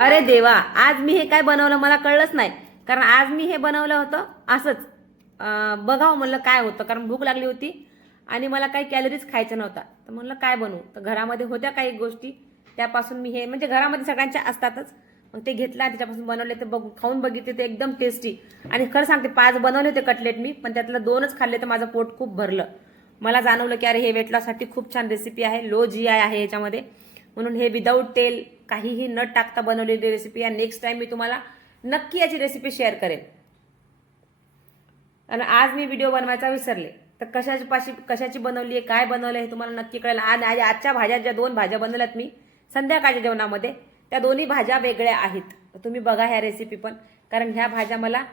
अरे देवा आज मी हे काय बनवलं मला कळलंच नाही. कारण आज मी हे बनवलं होतं असंच. बघावं म्हणलं काय होतं कारण भूक लागली होती आणि मला काही कॅलरीज खायचं नव्हता. तर म्हणलं काय बनवू? तर घरामध्ये होत्या काही गोष्टी. त्यापासून मी हे म्हणजे घरामध्ये सगळ्यांच्या असतातच. मग ते घेतला त्याच्यापासून बनवले ते बघू खाऊन बघितले ते एकदम टेस्टी आणि खरं सांगते पाच बनवले होते कटलेट मी पण त्यातलं दोनच खाल्ले तर माझं पोट खूप भरलं. मला जाणवलं की अरे हे वेट लॉससाठी खूप छान रेसिपी आहे लो जी आय आहे याच्यामध्ये. म्हणून हे विदाऊट तेल काहीही न टाकता बनवलेली रेसिपी या नेक्स्ट टाइम मी तुम्हाला नक्की याची रेसिपी शेअर करेन. आणि आज मी व्हिडिओ बनवायचा विसरले. तर कशाची पाशी कशाची बनवली आहे काय बनवलं हे तुम्हाला नक्की कळेल. आणि आज आजच्या भाज्या ज्या दोन भाज्या बनवल्यात मी संध्याकाळच्या जेवणामध्ये त्या दोन्ही भाज्या वेगळ्या आहेत. तुम्ही बघा ह्या रेसिपी पण. कारण ह्या भाज्या मला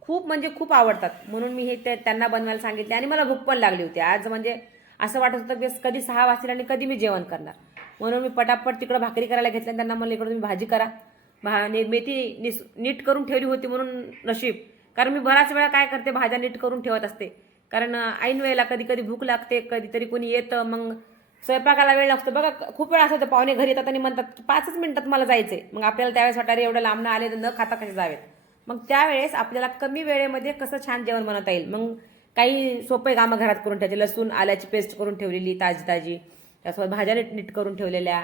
खूप म्हणजे खूप आवडतात. म्हणून मी हे ते त्यांना बनवायला सांगितले आणि मला भूक पण लागली होती. आज म्हणजे असं वाटत होतं की कधी सहा वाजतील आणि कधी मी जेवण करणार. म्हणून मी पटापट तिकडं भाकरी करायला घेतल्या त्यांना म्हणलं इकडं तुम्ही भाजी करा. भा मेथी निस नीट करून ठेवली होती म्हणून नशीब. कारण मी बराच वेळा काय करते भाज्या नीट करून ठेवत असते. कारण ऐन वेळेला कधी कधी भूक लागते कधीतरी कोणी येतं मग स्वयंपाकाला वेळ लागतो. बघा खूप वेळा असं होतं पाहुणे घरी येतात आणि म्हणतात की पाचच मिनिटात मला जायचंय. मग आपल्याला त्यावेळेस वाटारे एवढं लांबणं आले तर न खाता कसे जावेत? मग त्यावेळेस आपल्याला कमी वेळेमध्ये कसं छान जेवण बनवता येईल. मग काही सोपे कामं घरात करून ठेवायचे लसूण आल्याची पेस्ट करून ठेवलेली ताजी ताजी त्यासोबत भाज्या नीट नीट करून ठेवलेल्या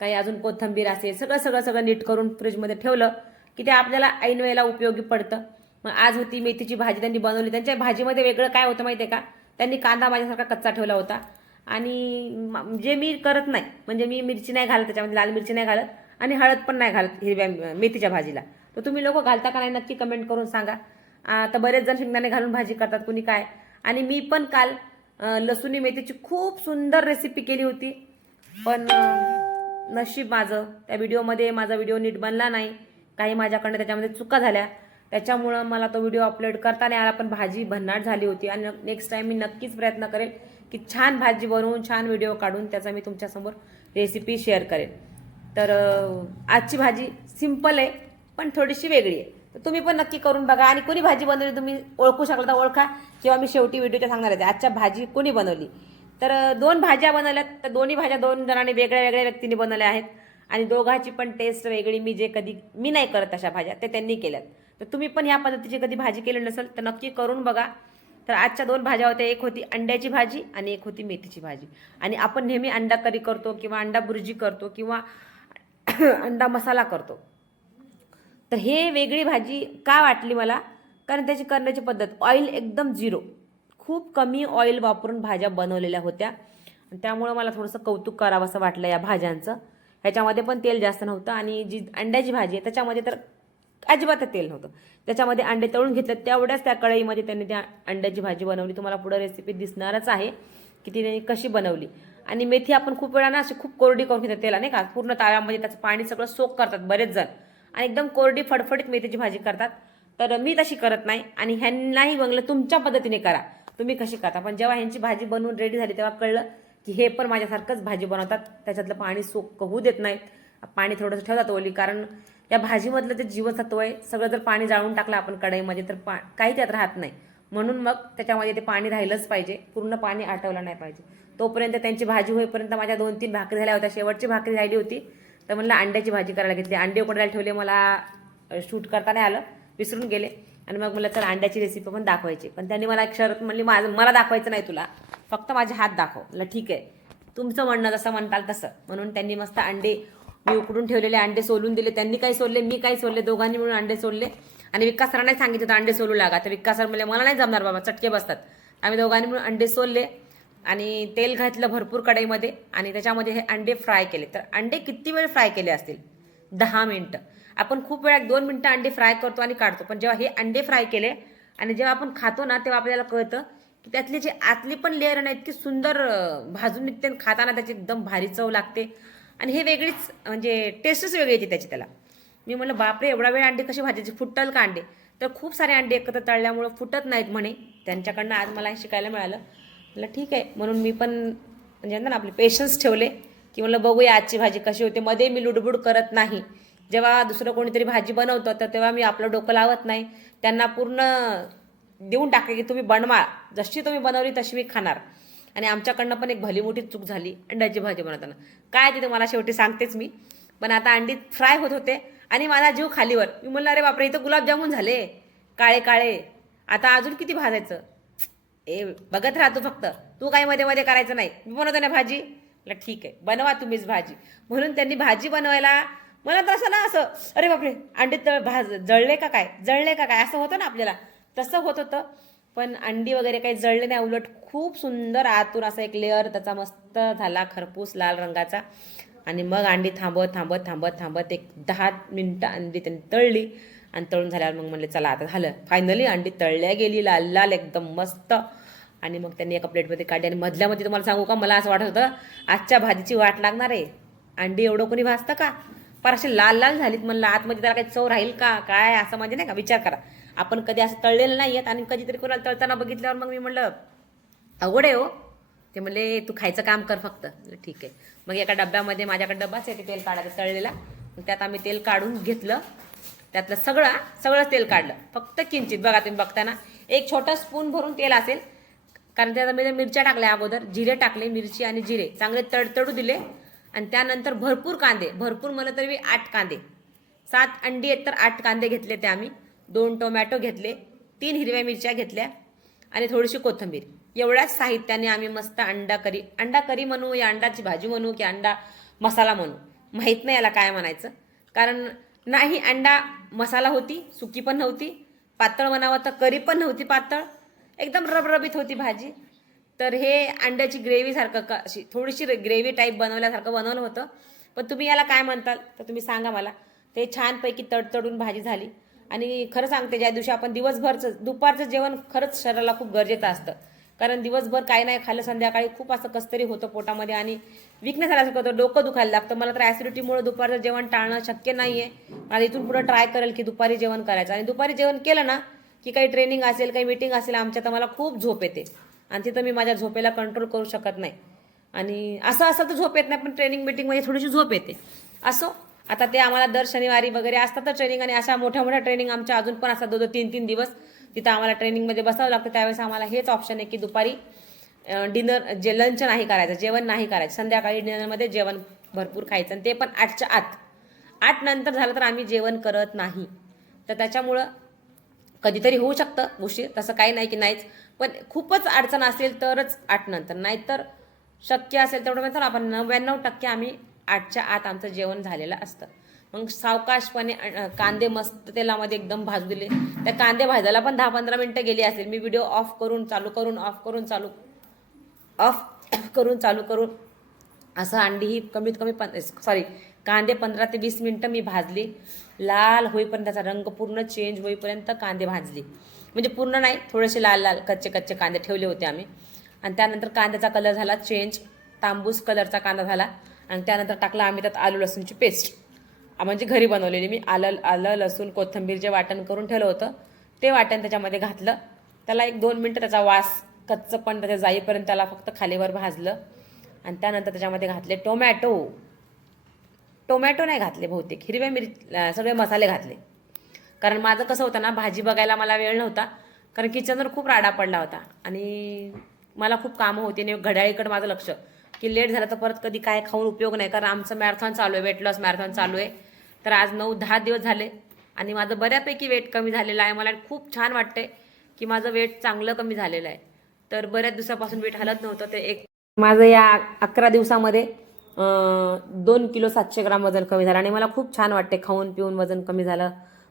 काही अजून कोथिंबीर असेल सगळं सगळं सगळं नीट करून फ्रीजमध्ये ठेवलं की ते आपल्याला ऐन वेळेला उपयोगी पडतं. मग आज होती मेथीची भाजी त्यांनी बनवली. त्यांच्या भाजीमध्ये वेगळं काय होतं माहिती आहे का? त्यांनी कांदा माझ्यासारखा कच्चा ठेवला होता. आणि जे मी करत नाही म्हणजे मी मिरची नाही घालत त्याच्यामध्ये लाल मिरची नाही घालत आणि हळद पण नाही घालत हिरव्या मेथीच्या भाजीला. तर तुम्ही लोक घालता का नाही नक्की कमेंट करून सांगा. आता बरेच जण शेंगदाणे घालून भाजी करतात कुणी काय? आणि मी पण काल लसुणी मेथीची खूप सुंदर रेसिपी केली होती. पण नशीब माझं त्या व्हिडिओमध्ये माझा व्हिडिओ नीट बनला नाही. काही माझ्याकडनं त्याच्यामध्ये चुका झाल्या. त्याच्यामुळं मला तो व्हिडिओ अपलोड करता नाही आला पण भाजी भन्नाट झाली होती. आणि नेक्स्ट टाईम मी नक्कीच प्रयत्न करेल की छान भाजी बनवून छान व्हिडिओ काढून त्याचा मी तुमच्यासमोर रेसिपी शेअर करेन. तर आजची भाजी सिंपल आहे पण थोडीशी वेगळी आहे. तर तुम्ही पण नक्की करून बघा. आणि कोणी भाजी बनवली तुम्ही ओळखू शकला तर ओळखा. किंवा मी शेवटी व्हिडिओच्या सांगणार आहे आजच्या भाजी कोणी बनवली? तर दोन भाज्या बनवल्यात. तर दोन्ही भाज्या दोन जणांनी वेगळ्या वेगळ्या व्यक्तींनी बनवल्या आहेत. आणि दोघांची पण टेस्ट वेगळी. मी जे कधी मी नाही करत अशा भाज्या. ते त्यांनी केल्यात. तर तुम्ही पण ह्या पद्धतीची कधी भाजी केली नसेल तर नक्की करून बघा. तर आजच्या दोन भाज्या होत्या. एक होती अंड्याची भाजी आणि एक होती मेथीची भाजी. आणि आपण नेहमी अंडा करी करतो किंवा अंडा बुर्जी करतो किंवा अंडा मसाला करतो. तर हे वेगळी भाजी का वाटली मला? कारण त्याची करण्याची पद्धत ऑइल एकदम झिरो खूप कमी ऑइल वापरून भाज्या बनवलेल्या होत्या. त्यामुळं मला थोडंसं कौतुक करावं असं वाटलं या भाज्यांचं. ह्याच्यामध्ये पण तेल जास्त नव्हतं आणि जी अंड्याची भाजी आहे त्याच्यामध्ये तर अजिबात तेल नव्हतं. त्याच्यामध्ये अंडे तळून घेतलं तेवढ्याच त्या कढईमध्ये त्यांनी त्या अंड्याची भाजी बनवली. तुम्हाला पुढं रेसिपी दिसणारच आहे की तिने कशी बनवली. आणि मेथी आपण खूप वेळा ना अशी खूप कोरडी करून घेतात तेला नाही का? पूर्ण ताव्यामध्ये त्याचं पाणी सगळं सोक करतात बरेच जण. आणि एकदम कोरडी फडफडीत मेथीची भाजी करतात. तर मी तशी करत नाही आणि ह्यांनाही बंगलं तुमच्या पद्धतीने करा. तुम्ही कशी करता? पण जेव्हा ह्यांची भाजी बनवून रेडी झाली तेव्हा कळलं की हे पण माझ्यासारखंच भाजी बनवतात. त्याच्यातलं पाणी सोक होऊ देत नाहीत. पाणी थोडंसं ठेवतात ओली. कारण या भाजीमधलं ते जीवसत्व आहे सगळं जर पाणी जाळून टाकलं आपण कढईमध्ये तर पा काही त्यात राहत नाही. म्हणून मग त्याच्यामध्ये ते पाणी राहिलंच पाहिजे. पूर्ण पाणी आटवलं नाही पाहिजे. तोपर्यंत त्यांची भाजी होईपर्यंत माझ्या दोन तीन भाकरी झाल्या होत्या. शेवटची भाकरी राहिली होती. तर म्हणलं अंड्याची भाजी करायला घेतली. अंडे उकडायला ठेवले मला शूट करता नाही आलं. विसरून गेले. आणि मग मला तर अंड्याची रेसिपी पण दाखवायची. पण त्यांनी मला एक शरत म्हणली माझं मला दाखवायचं नाही तुला. फक्त माझे हात दाखव. म्हणलं ठीक आहे. तुमचं म्हणणं जसं म्हणताल तसं. म्हणून त्यांनी मस्त अंडे मी उकडून ठेवलेले अंडे सोलून दिले. त्यांनी काही सोडले मी काही सोडले दोघांनी मिळून अंडे सोडले आणि विकास सरांनाही सांगितलं होतं अंडे सोलू लागा. तर विकास सर म्हणले मला नाही जमणार बाबा चटके बसतात. आम्ही दोघांनी मिळून अंडे सोलले. आणि तेल घातलं भरपूर कढईमध्ये आणि त्याच्यामध्ये हे अंडे फ्राय केले. तर अंडे किती वेळ फ्राय केले असतील? दहा मिनटं. आपण खूप वेळा दोन मिनटं अंडे फ्राय करतो आणि काढतो. पण जेव्हा हे अंडे फ्राय केले आणि जेव्हा आपण खातो ना तेव्हा आपल्याला कळतं की त्यातली जी आतली पण लेअर ना इतकी सुंदर भाजून निघते आणि खाताना त्याची एकदम भारी चव लागते. आणि हे वेगळीच म्हणजे टेस्टच वेगळी येते त्याची त्याला. मी म्हणलं बापरे एवढा वेळ अंडे कशी भाजायचे? फुटल का अंडे? तर खूप सारे अंडे एकत्र तळल्यामुळं फुटत नाहीत म्हणे. त्यांच्याकडनं आज मला हे शिकायला मिळालं. म्हटलं ठीक आहे. म्हणून मी पण म्हणजे ना आपले पेशन्स ठेवले की म्हणलं बघूया आजची भाजी कशी होते. मध्ये मी लुडबुड करत नाही. जेव्हा दुसरं कोणीतरी भाजी बनवतं तर तेव्हा मी आपलं डोकं लावत नाही. त्यांना पूर्ण देऊन टाकले की तुम्ही बनवा जशी तुम्ही बनवली तशी मी खाणार. आणि आमच्याकडनं पण एक भली मोठी चूक झाली अंड्याची भाजी बनवताना. काय ते तुम्हाला शेवटी सांगतेच मी. पण आता अंडी फ्राय होत होते आणि माझा जीव खालीवर. मी म्हणलं अरे बापरे इथं गुलाबजामून झाले. काळे काळे. आता अजून किती भाजायचं? ए बघत राहा तू फक्त. तू काही मध्ये मध्ये करायचं नाही. मी बनवतो ना भाजी? म्हटलं ठीक आहे. बनवा तुम्हीच भाजी. म्हणून त्यांनी भाजी बनवायला मला तर असं ना असं अरे बापरे अंडी तळ भाज जळले का काय? जळले का काय? असं होतं ना आपल्याला. तसं होत होतं. पण अंडी वगैरे काही जळले नाही. उलट खूप सुंदर आतून असा एक लेअर त्याचा मस्त झाला खरपूस लाल रंगाचा. आणि मग अंडी थांबत थांबत थांबत थांबत एक दहा मिनटं अंडी त्यांनी तळली. आणि तळून झाल्यावर मग म्हणले चला आता झालं. फायनली अंडी तळल्या गेली लाल लाल एकदम मस्त. आणि मग त्यांनी एका प्लेटमध्ये काढली. आणि मधल्यामध्ये तुम्हाला सांगू का मला असं वाटत होतं आजच्या भाजीची वाट लागणार आहे. अंडी एवढं कोणी भाजतं का? पर असे लाल लाल झालीत म्हणलं आतमध्ये त्याला काही चव राहील का? काय? असं म्हणजे नाही का? विचार करा. आपण कधी असं तळलेलं नाही आहेत आणि कधीतरी कोणाला तळताना बघितल्यावर मग मी म्हणलं अवघड आहे हो. ते म्हणले तू खायचं काम कर फक्त. ठीक आहे. मग एका डब्यामध्ये माझ्याकडे डब्बाच आहे ते तेल काढायचं तळलेला. त्यात आम्ही तेल काढून घेतलं. त्यातलं सगळं सगळं तेल काढलं. फक्त किंचित. बघा तुम्ही बघताना. एक छोटा स्पून भरून तेल असेल. कारण त्यात मी मिरच्या टाकल्या अगोदर. जिरे टाकले मिरची आणि जिरे. चांगले तडतडू दिले. आणि त्यानंतर भरपूर कांदे. भरपूर म्हणलं तरी आठ कांदे. सात अंडी आहेत तर आठ कांदे घेतले ते आम्ही. दोन टोमॅटो घेतले. तीन हिरव्या मिरच्या घेतल्या. आणि थोडीशी कोथिंबीर. एवढ्याच साहित्याने आम्ही मस्त अंडा करी. अंडा करी म्हणू या अंडाची भाजी म्हणू की अंडा मसाला म्हणू. माहीत नाही याला काय म्हणायचं. कारण नाही अंडा मसाला होती सुकी पण नव्हती पातळ म्हणावं तर करी पण नव्हती पातळ एकदम रबरबीत होती भाजी. तर हे अंड्याची ग्रेव्हीसारखं का अशी थोडीशी ग्रेव्ही टाईप बनवल्यासारखं बनवलं होतं. पण तुम्ही याला काय म्हणताल? तर तुम्ही सांगा मला. ते छानपैकी तडतडून भाजी झाली. आणि खरं सांगते ज्या दिवशी आपण दिवसभरचं दुपारचं जेवण खरंच शरीराला खूप गरजेचं असतं. कारण दिवसभर काही नाही खाल्लं संध्याकाळी खूप असं कसतरी होतं पोटामध्ये आणि विकनेस आल्यासारखं होतं डोकं दुखायला लागतं. मला तर ॲसिडिटीमुळे दुपारचं जेवण टाळणं शक्य नाही आहे मला इथून पुढं ट्राय करेल की दुपारी जेवण करायचं. आणि दुपारी जेवण केलं ना की काही ट्रेनिंग असेल काही मीटिंग असेल आमच्या तर मला खूप झोप येते. आणि तिथं मी माझ्या झोपेला कंट्रोल करू शकत नाही. आणि असं असं तर झोप येत नाही पण ट्रेनिंग मिटिंगमध्ये थोडीशी झोप येते. असो आता ते आम्हाला दर शनिवारी वगैरे असतात तर ट्रेनिंग आणि अशा मोठ्या मोठ्या ट्रेनिंग आमच्या अजून पण असतात दोन तीन तीन दिवस. तिथं आम्हाला ट्रेनिंगमध्ये बसावं लागतं. त्यावेळेस आम्हाला हेच ऑप्शन आहे की दुपारी डिनर जे लंच नाही करायचं जेवण नाही करायचं. संध्याकाळी डिनरमध्ये जेवण भरपूर खायचं आणि ते पण आठच्या आत. आठ नंतर झालं तर आम्ही जेवण करत नाही. तर त्याच्यामुळं कधीतरी होऊ शकतं उशीर तसं काही नाही की नाहीच. पण खूपच अडचण असेल तरच आठ नंतर. नाहीतर शक्य असेल तेवढं म्हणतो आपण नव्याण्णव टक्के आम्ही आठच्या आत आमचं जेवण झालेलं असतं. मग सावकाशपणे कांदे मस्त तेलामध्ये एकदम भाजू दिले. त्या कांदे भाजायला पण दहा पंधरा मिनटं गेली असेल. मी व्हिडिओ ऑफ करून चालू करून ऑफ करून चालू ऑफ करून चालू करून असं अंडी ही कमीत कमी पं सॉरी कांदे पंधरा ते वीस मिनटं मी भाजली. लाल होईपर्यंत त्याचा रंग पूर्ण चेंज होईपर्यंत कांदे भाजली. म्हणजे पूर्ण नाही थोडेसे लाल लाल कच्चे कच्चे कांदे ठेवले होते आम्ही. आणि त्यानंतर कांद्याचा कलर झाला चेंज तांबूस कलरचा कांदा झाला. आणि त्यानंतर टाकला आम्ही त्यात आलू लसूणची पेस्ट म्हणजे घरी बनवलेली. मी आलं आलं लसूण कोथिंबीर जे वाटण करून ठेवलं होतं ते वाटण त्याच्यामध्ये घातलं. त्याला एक दोन मिनटं त्याचा वास कच्चं पण त्याच्या जाईपर्यंत त्याला फक्त खालीवर भाजलं. आणि त्यानंतर त्याच्यामध्ये घातले टोमॅटो. टोमॅटो नाही घातले बहुतेक. हिरव्या मिरची सगळे मसाले घातले. कारण माझं कसं होतं ना भाजी बघायला मला वेळ नव्हता. कारण किचनवर खूप राडा पडला होता. आणि मला खूप कामं होती आणि घड्याळीकडं माझं लक्ष. की लेट झालं तर परत कधी काय खाऊन उपयोग नाही. कारण आमचं मॅरेथॉन चालू आहे वेट लॉस मॅरेथॉन चालू आहे. तर आज नऊ दहा दिवस झाले आणि माझं बऱ्यापैकी वेट कमी झालेलं आहे. मला खूप छान वाटते की माझं वेट चांगलं कमी झालेलं आहे. तर बऱ्याच दिवसापासून वेट हलत नव्हतं. ते एक माझं या अकरा दिवसामध्ये दोन किलो सातशे ग्राम वजन कमी झालं आणि मला खूप छान वाटते खाऊन पिऊन वजन कमी झालं.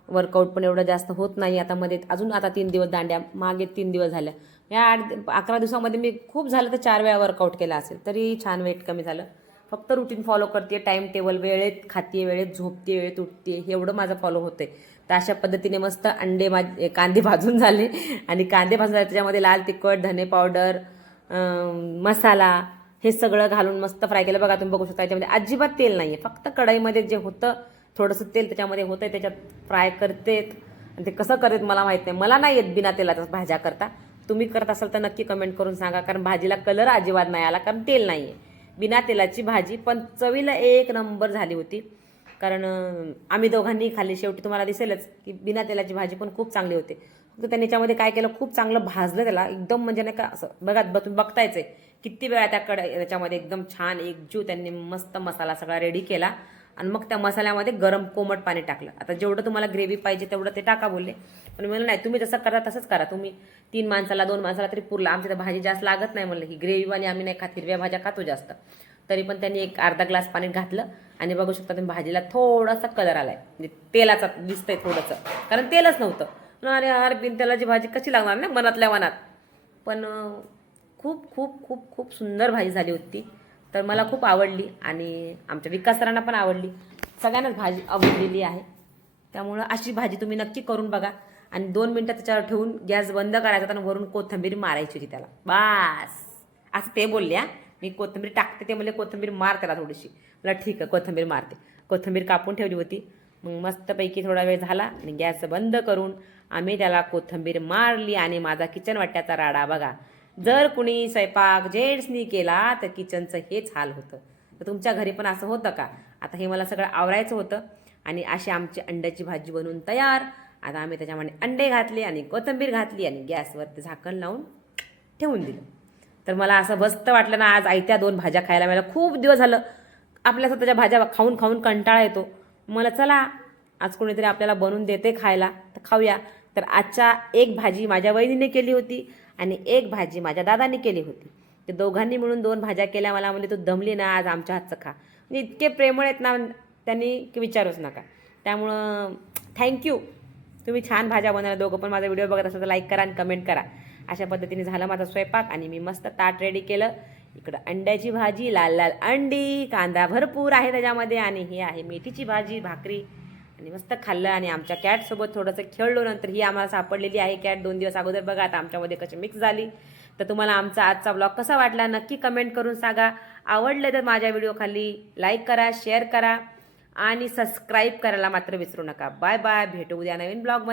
वर्कआउट पण एवढं जास्त होत नाही आता मध्ये. अजून आता तीन दिवस दांड्या मागे तीन दिवस झाल्या या आठ अकरा दिवसामध्ये मी खूप झालं तर चार वेळा वर्कआउट केला असेल तरी छान वेट कमी झालं. फक्त रुटीन फॉलो करते टाईम टेबल वेळेत खाते वेळेत झोपते वेळेत उठते हे एवढं माझं फॉलो होते तर अशा पद्धतीने मस्त अंडे मा कांदे भाजून झाले. आणि कांदे भाजून झाले त्याच्यामध्ये लाल तिखट धने पावडर मसाला हे सगळं घालून मस्त फ्राय केलं. बघा तुम्ही बघू शकता त्याच्यामध्ये अजिबात तेल नाही आहे फक्त कढईमध्ये जे होतं थोडंसं तेल त्याच्यामध्ये होतं आहे त्याच्यात फ्राय करतेत. आणि ते कसं करत मला माहीत नाही. मला नाही येत बिना तेलातच भाज्या करता. तुम्ही करत असाल तर नक्की कमेंट करून सांगा कारण भाजीला कलर अजिबात नाही आला कारण तेल नाही आहे बिना तेलाची भाजी पण चवीला एक नंबर झाली होती. कारण आम्ही दोघांनी खाल्ली. शेवटी तुम्हाला दिसेलच की बिना तेलाची भाजी पण खूप चांगली होते. फक्त त्यांनी याच्यामध्ये काय केलं? खूप चांगलं भाजलं त्याला. एकदम म्हणजे नाही का असं बघा ब- तुम्ही बघतायच आहे. किती वेळा त्याकडे त्याच्यामध्ये एकदम छान एकजू त्यांनी मस्त मसाला सगळा रेडी केला. आणि मग त्या मसाल्यामध्ये गरम कोमट पाणी टाकलं. आता जेवढं तुम्हाला ग्रेव्ही पाहिजे तेवढं ते टाका बोलले. पण म्हणलं नाही तुम्ही जसं करा तसंच करा. तुम्ही तीन माणसाला दोन माणसाला तरी पुरला. आमच्या तर भाजी जास्त लागत नाही म्हणलं ही ग्रेव्हीवाणी आम्ही नाही खात. हिरव्या भाज्या खातो जास्त. तरी पण त्यांनी एक अर्धा ग्लास पाणी घातलं आणि बघू शकता तुम्ही भाजीला थोडासा कलर आलाय. म्हणजे तेलाचा दिसतंय थोडंसं. कारण तेलच नव्हतं. म्हणून अरे यार बिन तेलाची भाजी कशी लागणार ना मनातल्या मनात? पण खूप खूप खूप खूप सुंदर भाजी झाली होती. तर मला खूप आवडली आणि आमच्या विकास सरांना पण आवडली. सगळ्यांनाच भाजी आवडलेली आहे. त्यामुळं अशी भाजी तुम्ही नक्की करून बघा. आणि दोन मिनटं त्याच्यावर ठेवून गॅस बंद करायचा आणि वरून कोथिंबीर मारायची होती त्याला. बास! असं ते बोलले हा. मी कोथिंबीर टाकते ते म्हणजे कोथिंबीर मार त्याला थोडीशी. मला ठीक आहे कोथिंबीर मारते. कोथिंबीर कापून ठेवली होती. मग मस्तपैकी थोडा वेळ झाला आणि गॅस बंद करून आम्ही त्याला कोथिंबीर मारली आणि माझा किचन वाट्याचा राडा बघा. जर कुणी स्वयंपाक जेंट्सनी केला तर किचनचं हेच हाल होतं. तर तुमच्या घरी पण असं होतं का? आता हे मला सगळं आवरायचं होतं. आणि अशी आमची अंड्याची भाजी बनवून तयार. आता आम्ही त्याच्यामध्ये अंडे घातले आणि कोथिंबीर घातली आणि गॅसवर ते झाकण लावून ठेवून दिलं. तर मला असं मस्त वाटलं ना आज आयत्या दोन भाज्या खायला मिळाल्या. खूप दिवस झालं. आपल्या स्वतःच्या भाज्या खाऊन खाऊन कंटाळा येतो. मला चला आज कोणीतरी आपल्याला बनवून देते खायला. तर खाऊया. तर आजच्या एक भाजी माझ्या वहिनीने केली होती आणि एक भाजी माझ्या दादाने केली होती. ते दोघांनी मिळून दोन भाज्या केल्या. मला म्हणजे तू दमली ना आज आमच्या हातचं खा. म्हणजे इतके प्रेमळ आहेत ना त्यांनी की विचारूच नका. त्यामुळं थँक्यू तुम्ही छान भाज्या बनवल्या. दोघं पण माझा व्हिडिओ बघत असाल तर लाईक करा आणि कमेंट करा. अशा पद्धतीने झाला माझा स्वयंपाक आणि मी मस्त ताट रेडी केलं. इकडं अंड्याची भाजी लाल लाल अंडी कांदा भरपूर आहे त्याच्यामध्ये आणि ही आहे मेथीची भाजी भाकरी. आणि मस्त खाल्लं आणि आमच्या कॅटसोबत थोडंसं खेळलो नंतर ही आम्हाला सापडलेली आहे कॅट दोन दिवस अगोदर बघा आता आमच्यामध्ये कशी मिक्स झाली. तर तुम्हाला आमचा आजचा ब्लॉग कसा वाटला नक्की कमेंट करून सांगा. आवडलं तर माझ्या व्हिडिओ खाली लाईक करा शेअर करा आणि सबस्क्राईब करायला मात्र विसरू नका. बाय बाय भेटू उद्या नवीन ब्लॉगमध्ये